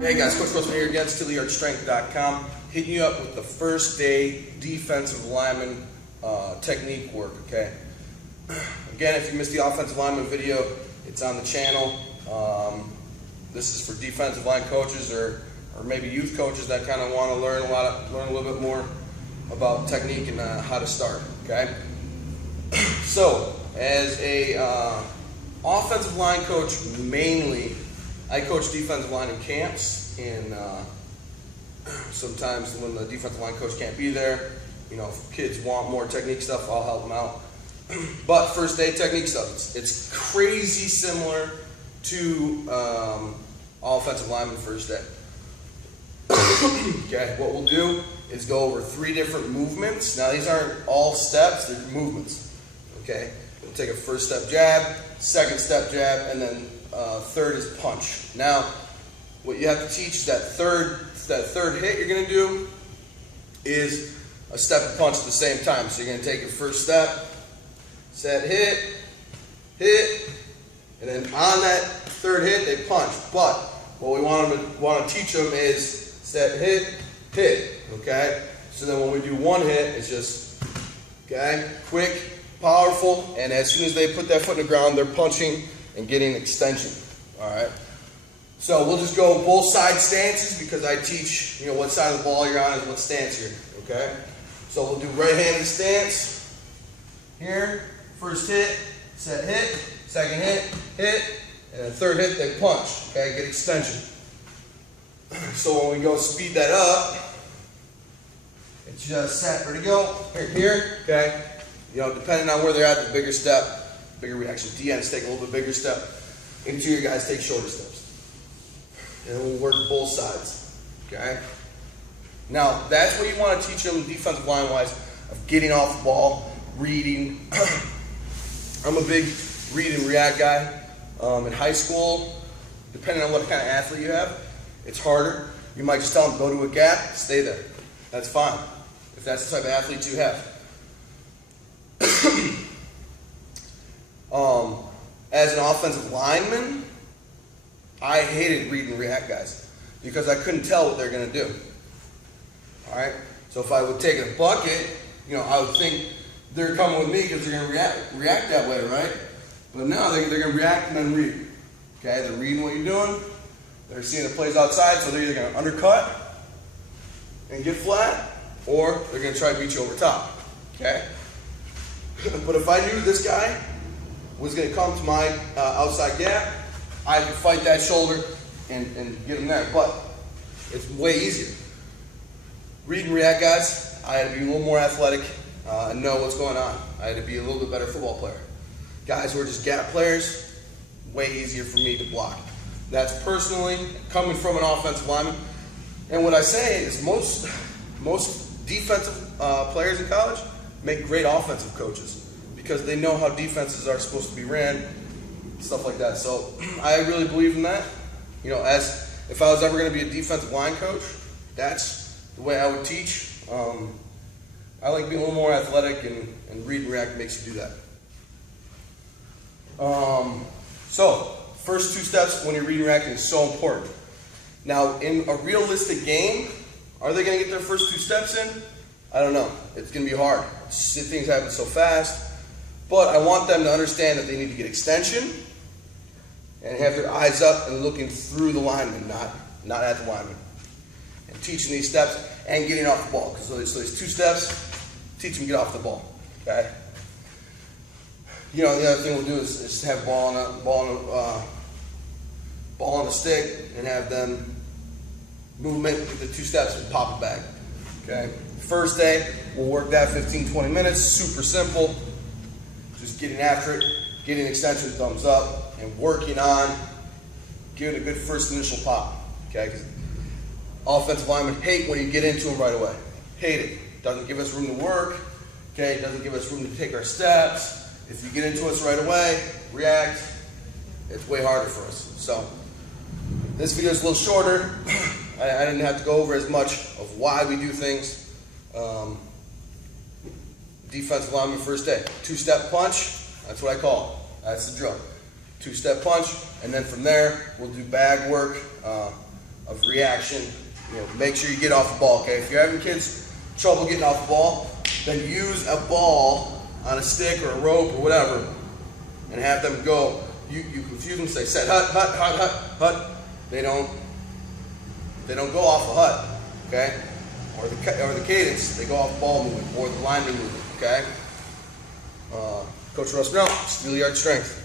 Hey guys, Coach Wilson here again, SteelyArtStrength.com, hitting you up with the first day defensive lineman technique work, okay? Again, if you missed the offensive lineman video, it's on the channel. This is for defensive line coaches or maybe youth coaches that kind of want to learn a little bit more about technique and how to start, okay? So, as a offensive line coach, mainly, I coach defensive line in camps, and sometimes when the defensive line coach can't be there, you know, if kids want more technique stuff, I'll help them out. But first day technique stuff, it's crazy similar to offensive lineman first day. Okay, what we'll do is go over 3 different movements. Now these aren't all steps, they're movements. Okay, we'll take a first step jab, second step jab, and then third is punch. Now, what you have to teach is that third hit you're going to do is a step and punch at the same time. So you're going to take your first step, set, hit, and then on that third hit they punch. But what we want to teach them is set, hit. Okay. So then when we do one hit, it's just quick, powerful, and as soon as they put that foot in the ground, they're punching and getting extension. All right. So we'll just go both side stances because I teach, you know, what side of the ball you're on is what stance you're in. Okay. So we'll do right-handed stance here. First hit, set, hit. Second hit, and then third hit, they punch. Okay, get extension. So when we go speed that up, it's just set, ready to go. Here. Okay. You know, depending on where they're at, the bigger step, bigger reaction. DNs take a little bit bigger step. Interior guys take shorter steps. And then we'll work both sides. Okay? Now, that's what you want to teach them defensive line-wise, of getting off the ball, reading. I'm a big read and react guy. In high school, depending on what kind of athlete you have, it's harder. You might just tell them, go to a gap, stay there. That's fine, if that's the type of athletes you have. As an offensive lineman, I hated read and react guys because I couldn't tell what they're going to do. All right, so if I would take a bucket, you know, I would think they're coming with me because they're going to react that way, right? But now they're going to react and then read. Okay, they're reading what you're doing. They're seeing the plays outside, so they're either going to undercut and get flat, or they're going to try to beat you over top. Okay. But if I knew this guy was going to come to my outside gap, I could fight that shoulder and get him there. But it's way easier. Read and react guys, I had to be a little more athletic and know what's going on. I had to be a little bit better football player. Guys who are just gap players, way easier for me to block. That's personally coming from an offensive lineman. And what I say is most defensive players in college make great offensive coaches because they know how defenses are supposed to be ran, stuff like that. So I really believe in that. You know, as if I was ever going to be a defensive line coach, that's the way I would teach. I like being a little more athletic, and read and react makes you do that. So first 2 steps when you're reading and reacting is so important. Now, in a realistic game, are they going to get their first 2 steps in? I don't know. It's going to be hard. Things happen so fast. But I want them to understand that they need to get extension and have their eyes up and looking through the lineman, not at the lineman. And teaching these steps and getting off the ball. So there's 2 steps, teach them to get off the ball. Okay? You know, the other thing we'll do is just have ball on a stick and have them movement with the 2 steps and pop it back. Okay? First day, we'll work that 15-20 minutes, super simple. Just getting after it, getting extension, thumbs up, and working on giving a good first initial pop. Okay? Because offensive linemen hate when you get into them right away. Hate it. Doesn't give us room to work. Okay? Doesn't give us room to take our steps. If you get into us right away, react, it's way harder for us. So this video is a little shorter. I didn't have to go over as much of why we do things. Defensive lineman first day. 2-step punch, that's what I call it. That's the drill. 2-step punch, and then from there, we'll do bag work, of reaction. Make sure you get off the ball, okay? If you're having kids trouble getting off the ball, then use a ball on a stick or a rope or whatever and have them go. You confuse them, say set hut, hut, hut, hut, hut. They don't go off a hut, okay? Or the cadence, they go off ball movement or the lineman movement, okay? Coach Russ, Schoolyard Strength.